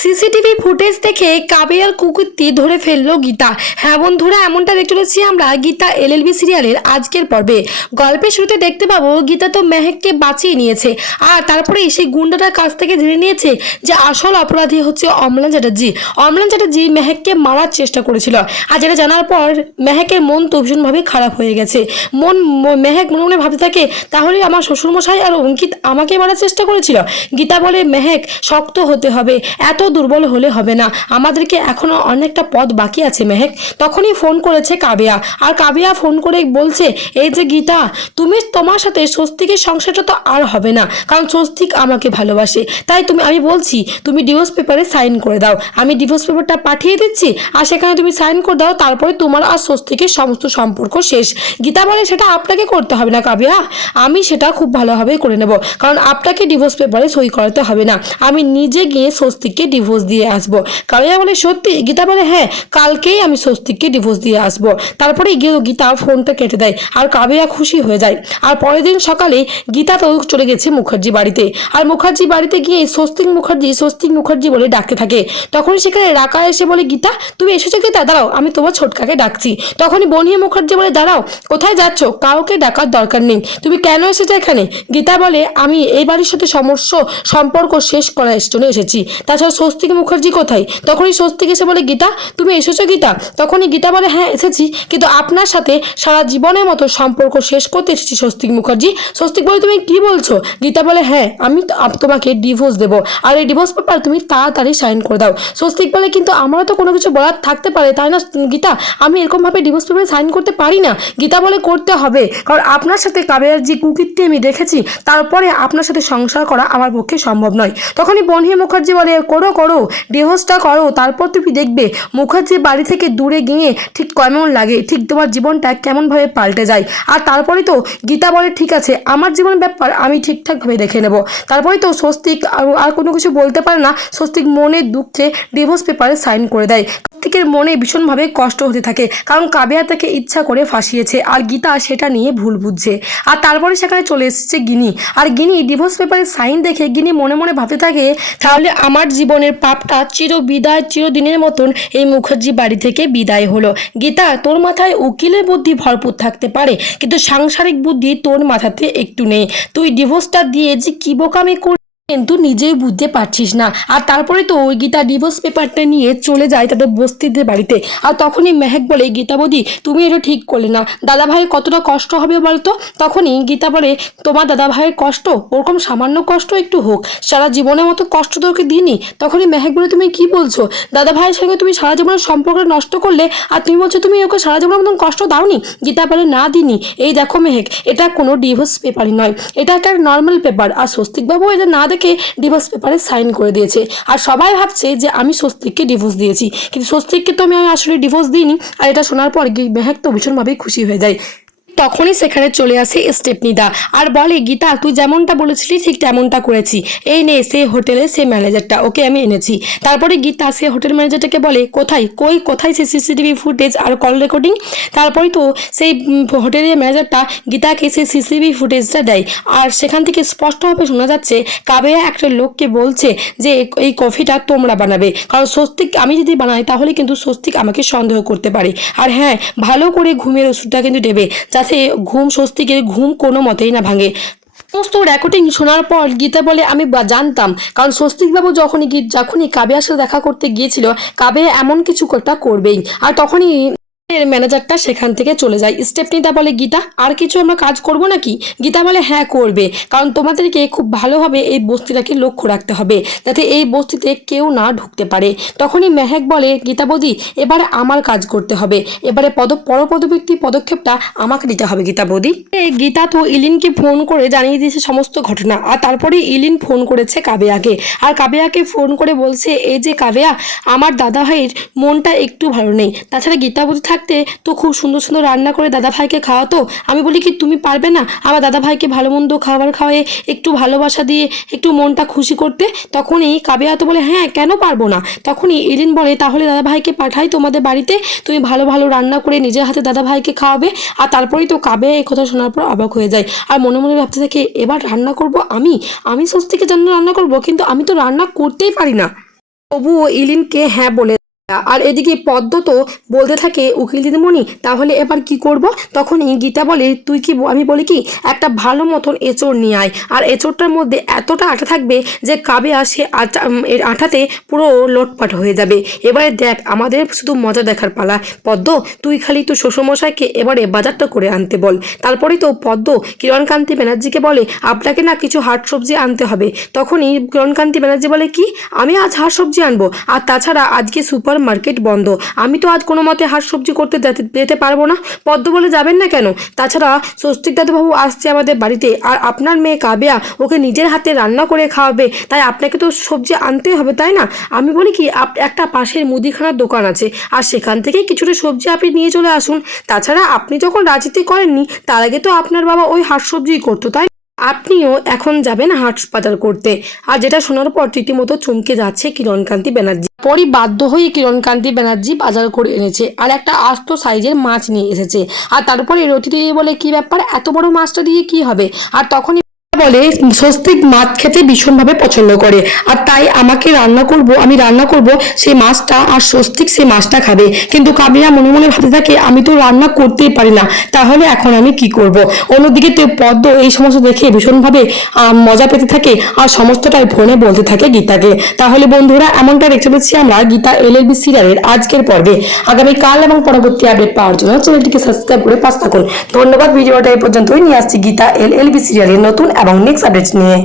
CCTV footage দেখে কাবিয়ার কুকুরটি ধরে ফেলল গীতা। হ্যাঁ বন্ধুরা, এমনটা দেখতে চলেছি আমরা গীতা এলএলবি সিরিয়ালের আজকের পর্বে। গল্পের শুরুতে দেখতে পাবো গীতা তো মেহেককে বাঁচিয়ে নিয়েছে, আর তারপরে সেই গুন্ডাটার কাছ থেকে জেনে নিয়েছে যে আসল অপরাধী হচ্ছে অমলান চ্যাটার্জি। অমলান চ্যাটার্জি মেহেককে মারার চেষ্টা করেছিল, আর যেটা জানার পর মেহেকের মন তো ভীষণভাবে খারাপ হয়ে গেছে। মন মেহেক মনে মনে ভাবতে থাকে, তাহলে আমার শ্বশুরমশাই আর অঙ্কিত আমাকে মারার চেষ্টা করেছিল? গীতা বলে, মেহেক, শক্ত হতে হবে। এত দুর্বল হলে হবে না। আমাদেরকে এখনও অনেকটা পথ বাকি আছে, মেহেক। তখনই ফোন করেছে কাবিয়া। আর কাবিয়া ফোন করে বলছে, এই যে গীতা, তুমি তোমার সাথে স্বস্তিকের সংসারটা তো আর হবে না, কারণ স্বস্তিক আমাকে ভালোবাসে। তাই তুমি, আমি বলছি, তুমি ডিভোর্স পেপারে সাইন করে দাও। আমি ডিভোর্স পেপারটা পাঠিয়ে দিচ্ছি, আর সেখানে তুমি সাইন করে দাও, তারপরে তোমার আর স্বস্তিকের সমস্ত সম্পর্ক শেষ। গীতা বলে, সেটা আপনাকে করতে হবে না কাবিয়া। আমি সেটা খুব ভালোভাবে করে নেব, কারণ আপনাকে ডিভোর্স পেপারে সই করাতে হবে না। আমি নিজে গিয়ে স্বস্তিককে ডিভোর্স দিয়ে আসব। কাবিয়া বলে, সত্যি? গীতা বলে হ্যাঁ কালকেই আমি স্বস্তিককে ডিভোর্স দিয়ে আসব। তারপরে গিয়ে গীতা ফোনটা কেটে দেয় আর কাবিয়া খুশি হয়ে যায়। আর পরের দিন সকালে গীতা তো চলে গেছে মুখার্জি বাড়িতে। আর মুখার্জি বাড়িতে গিয়ে স্বস্তিক মুখার্জি স্বস্তিক মুখার্জি বলে ডাকতে থাকে। তখন সেখানে রাকা এসে বলে, গীতা, তুমি এসেছ গীতা দাঁড়াও, আমি তোমার ছোটকাকে ডাকছি। তখনই বনিয়া মুখার্জি বলে, দাঁড়াও, কোথায় যাচ্ছ? কাউকে ডাকার দরকার নেই। তুমি কেন এসেছ এখানে? গীতা বলে, আমি এই বাড়ির সাথে সমস্য, সম্পর্ক শেষ করার জন্য এসেছি। তাছাড়া স্বস্তিক মুখার্জি কোথায়? তখনই স্বস্তিক এসে বলে, গীতা, তুমি এসেছ গীতা? তখনই গীতা বলে হ্যাঁ এসেছি। কিন্তু আপনার সাথে সারা জীবনের মতো সম্পর্ক শেষ করতে এসেছি, স্বস্তিক মুখার্জি। স্বস্তিক বলে, তুমি কি বলছো? গীতা বলে হ্যাঁ আমি তোমাকে ডিভোর্স দেবো। আর এই ডিভোর্স পেপার তুমি তাড়াতাড়ি সাইন করে দাও। স্বস্তিক বলে, কিন্তু আমারও তো কোনো কিছু বলার থাকতে পারে, তাই না, গীতা? আমি এরকমভাবে ডিভোর্স পেপারে সাইন করতে পারি না। গীতা বলে, করতে হবে। কারণ আপনার সাথে কাবের যে কুকিরটি আমি দেখেছি তারপরে আপনার সাথে সংসার করা আমার পক্ষে সম্ভব নয়। তখনই বনহি মুখার্জি বলে করো। করো ডিভোর্সটা করো, তারপর তুমি দেখবে মুখার্জি বাড়ি থেকে দূরে গিয়ে ঠিক কেমন লাগে, ঠিক তোমার জীবনটা কেমনভাবে পাল্টে যায়। আর তারপরে তো গীতা বলে, ঠিক আছে, আমার জীবন ব্যাপার আমি ঠিকঠাকভাবে দেখে নেব। তারপরে তো স্বস্তিক, আর কোনো কিছু বলতে পারে না, স্বস্তিক মনের দুঃখে ডিভোর্স পেপারে সাইন করে দেয়। স্বস্তিকের মনে ভীষণভাবে কষ্ট হতে থাকে, কারণ কাবিয়া তাকে ইচ্ছা করে ফাঁসিয়েছে আর গীতা সেটা নিয়ে ভুল বুঝছে। আর তারপরে সেখানে চলে এসেছে গিনি। আর গিনি ডিভোর্স পেপারে সাইন দেখে গিনি মনে মনে ভাবতে থাকে, তাহলে আমার জীবনের পাপটা চির বিদায় চিরদিনের মতন এই মুখার্জি বাড়ি থেকে বিদায় হলো। গীতা, তোর মাথায় উকিলের বুদ্ধি ভরপুর থাকতে পারে, কিন্তু সাংসারিক বুদ্ধি তোর মাথাতে একটু নেই। তুই ডিভোর্সটা দিয়ে যে কি বোকামি কর কিন্তু নিজেই বুঝতে পারছিস না। আর তারপরে তো ওই গীতা ডিভোর্স পেপারটা নিয়ে চলে যায় তাদের বস্তিদের বাড়িতে। আর তখনই মেহেক বলে, গীতা বৌদি, তুমি এটা ঠিক করলে না। দাদা ভাইয়ের কতটা কষ্ট হবে বলতো? তখনই গীতা বলে, তোমার দাদা ভাইয়ের কষ্ট? ওরকম সামান্য কষ্ট একটু হোক। সারা জীবনের মতো কষ্ট তো ওকে দিইনি। তখনই মেহেক বলে, তুমি কি বলছো? দাদা ভাইয়ের সঙ্গে তুমি সারা জীবনের সম্পর্ক নষ্ট করলে, আর তুমি বলছো তুমি ওকে সারা জীবনের মতন কষ্ট দাওনি? গীতা বলে, না দিনি এই দেখো মেহেক, এটা কোনো ডিভোর্স পেপারই নয়। এটা একটা নর্মাল পেপার আর স্বস্তিকবাবু এটা না দেখে ডিভোর্স পেপারে সাইন করে দিয়েছে। আর সবাই ভাবছে যে আমি স্বস্তিককে ডিভোর্স দিয়েছি। কিন্তু স্বস্তিককে তো আমি আসলে ডিভোর্স দিইনি। আর এটা শোনার পর মেহেক তো ভীষণভাবেই খুশি হয়ে যায়। তখনই সেখানে চলে আসে স্টেপনিদা। আর বলে, গীতা, তুই যেমনটা বলেছিলি, ঠিক তেমনটা করেছি। এই নে সেই হোটেলে সেই ম্যানেজারটা ওকে আমি এনেছি। তারপরে গীতা, সে হোটেল ম্যানেজারটাকে বলে, কোথায়? কই? কোথায় সেই সিসিটিভি ফুটেজ আর কল রেকর্ডিং তারপরে তো সেই হোটেলের ম্যানেজারটা গীতাকে সেই সিসিটিভি ফুটেজটা দেয়। আর সেখান থেকে স্পষ্টভাবে শোনা যাচ্ছে, কাবেয়া একটা লোককে বলছে যে, এই কফিটা তোমরা বানাবে। কারণ স্বস্তিক আমি যদি বানাই, তাহলে কিন্তু স্বস্তিক আমাকে সন্দেহ করতে পারে। আর হ্যাঁ ভালো করে ঘুমের ওষুধটা কিন্তু দেবে, যাতে ঘুম স্বস্তিকের ঘুম কোনো মতেই না ভাঙে। সমস্ত রেকর্ডিং শোনার পর গীতা বলে, আমি জানতাম। কারণ স্বস্তিকবাবু যখনই গীত যখনই কাবে সাথে দেখা করতে গিয়েছিল কাবে এমন কিছু একটা করবেই। আর তখনই এর ম্যানেজারটা সেখান থেকে চলে যায়। স্টেপ স্টেপনিদা বলে, গীতা, আর কিছু আমরা কাজ করব নাকি? গীতা বলে হ্যাঁ করবে। কারণ তোমাদেরকে খুব ভালোভাবে এই বস্তিটাকে লক্ষ্য রাখতে হবে, যাতে এই বস্তিতে কেউ না ঢুকতে পারে। তখনই মেহেক বলে, গীতা বৌদি, এবারে আমার কাজ করতে হবে। এবারে পদ পরপদবর্তী পদক্ষেপটা আমাকে নিতে হবে, গীতা বৌদি। গীতা তো ইলিনকে ফোন করে জানিয়ে দিয়েছে সমস্ত ঘটনা। আর তারপরে ইলিন ফোন করেছে কাবেয়াকে। আর কাবেয়াকে ফোন করে বলছে, এই যে কাবেয়া, আমার দাদা ভাইয়ের মনটা একটু ভালো নেই। তাছাড়া গীতাবতী থাকতে তো খুব সুন্দর সুন্দর রান্না করে দাদা ভাইকে খাওয়াতো। আমি বলি কি, তুমি পারবে না? আমার দাদা ভাইকে ভালো মন্দ খাবার খাওয়ায়ে একটু ভালোবাসা দিয়ে একটু মনটা খুশি করতে তখনই কাবেয়া তো বলে হ্যাঁ কেন পারব না? তখনই ইলিন বলে, তাহলে দাদা ভাইকে পাঠাই তোমাদের বাড়িতে, তুমি ভালো ভালো রান্না করে নিজের হাতে দাদা ভাইকে খাওয়াবে, আর তারপরেই তো কাবে এই কথা শোনার পর অবাক হয়ে যায়। আর মনে মনে ভাবতে থাকে, এবার রান্না করব আমি? আমি স্বস্তিকে জন্য রান্না করব, কিন্তু আমি তো রান্না করতেই পারি না। তবুও ইলিনকে হ্যাঁ বলে। আর এদিকে পদ্ম তো বলতে থাকে, উকিল দিদিমণি, তাহলে এবার কি করব? তখনই গীতা বলে, তুই কি আমি বলি কি, একটা ভালো মতন এঁচড় নিয়ে আয়। আর এঁচড়টার মধ্যে এতটা আটা থাকবে যে কাবে আসে আটা এর আটাতে পুরো লোটপাট হয়ে যাবে। এবারে দেখ, আমাদের শুধু মজা দেখার পালা। পদ্ম, তুই খালি তো শ্বশুরমশাইকে এবারে বাজারটা করে আনতে বল। তারপরেই তো পদ্ম কিরণকান্তি ব্যানার্জিকে বলে, আপনাকে না কিছু হাট সবজি আনতে হবে। তখনই কিরণকান্তি ব্যানার্জি বলে, কি? আমি আজ হাট সবজি আনব। আর তাছাড়া আজকে সুপার মার্কেট বন্ধ। আমি তো আজ কোনো মতে হাট সবজি করতে যেতে পারব না। পদ্ম বলে যাবেন না কেন? তাছাড়া স্বস্তিক দাদুবাবু আসছে আমাদের বাড়িতে আর আপনার মেয়ে কাবেয়া ওকে নিজের হাতে রান্না করে খাওয়াবে। তাই আপনাকে তো সবজি আনতেই হবে, তাই না? আমি বলি কি একটা পাশের মুদিখানার দোকান আছে আর সেখান থেকে কিছুটা সবজি আপনি নিয়ে চলে আসুন। তাছাড়া আপনি যখন রাজিতে করেননি, তার আগে তো আপনার বাবা ওই হাট সবজিই করতো, তাই আপনিও এখন যাবেন হাট বাজার করতে। আর যেটা শোনার পর রীতিমতো চমকে যাচ্ছে কিরণকান্তি ব্যানার্জি। পরই বাধ্য হয়ে কিরণকান্তি ব্যানার্জি বাজার করে এনেছে আর একটা আস্ত সাইজের মাছ নিয়ে এসেছে। আর তারপরে রতিতে বলে, কি ব্যাপার? এত বড় মাছটা দিয়ে কি হবে? আর তখনই বলে স্বস্তিক মাছ খেতে ভীষণভাবে পছন্দ করে। আর তাই আমাকে রান্না করব, আমি রান্না করব সেই মাছটা আর স্বস্তিক সেই মাছটা খাবে। কিন্তু কাবিরা মনে মনে ভাবতে থাকে, আমি তো রান্না করতেই পারি না, তাহলে এখন আমি কি করব? অন্যদিকে তো পদ্ম এই সমস্ত দেখে ভীষণভাবে মজা পেতে থাকে আর সমস্তটাই ফোনে বলতে থাকে গীতাকে। তাহলে বন্ধুরা, এমনটা দেখতে পাচ্ছি আমরা গীতা এল এল বি সিরিয়ালের আজকের পর্বে। আগামীকাল এবং পরবর্তী আপডেট পাওয়ার জন্য চ্যানেলটিকে সাবস্ক্রাইব করে পাশ থাকুন। ধন্যবাদ, ভিডিওটা এই পর্যন্তই। নিয়ে আসছি গীতা এল এল বি সিরিয়ালের নতুন এবং নেক্সট আপডেট নিয়ে